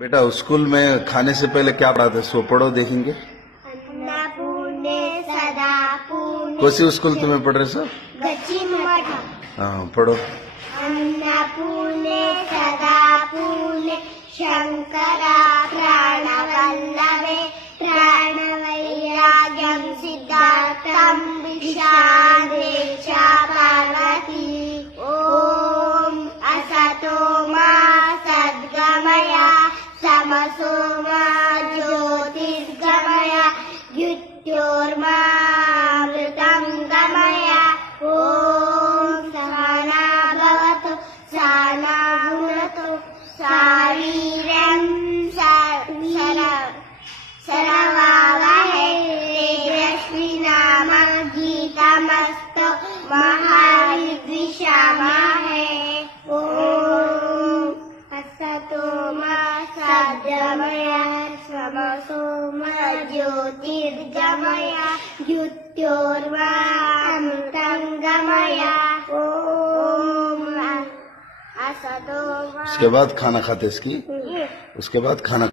बेटा स्कूल में खाने से पहले क्या पढ़ाते, सो पढ़ो देखेंगे। अन्नपूर्णे सदा पूर्णे कौन सी स्कूल तुम्हें पढ़ रहे सर? गचिमठ। हाँ पढ़ो। अन्नपूर्णे सदा पूर्णे शंकरा प्राणवल्लभे प्राणवैराग्यं सिद्धार्थं विशाले च पार्वती। ॐ असतो मा सद्गमय तमसो मा ज्योतिर्गमय मृत्योर्मामृतं गमय। ॐ सहना भवतु सहना भुनक्तु शारीरं सरवावहै तेजस्विनामधीतमस्तु महाविद्विषावहै। ॐ असतो मा सद्गमय तमसो मा ज्योतिर्गमय मृत्योर्मामृतं गमय। ॐ असतो मा। उसके बाद खाना खाते इसकी, उसके बाद खाना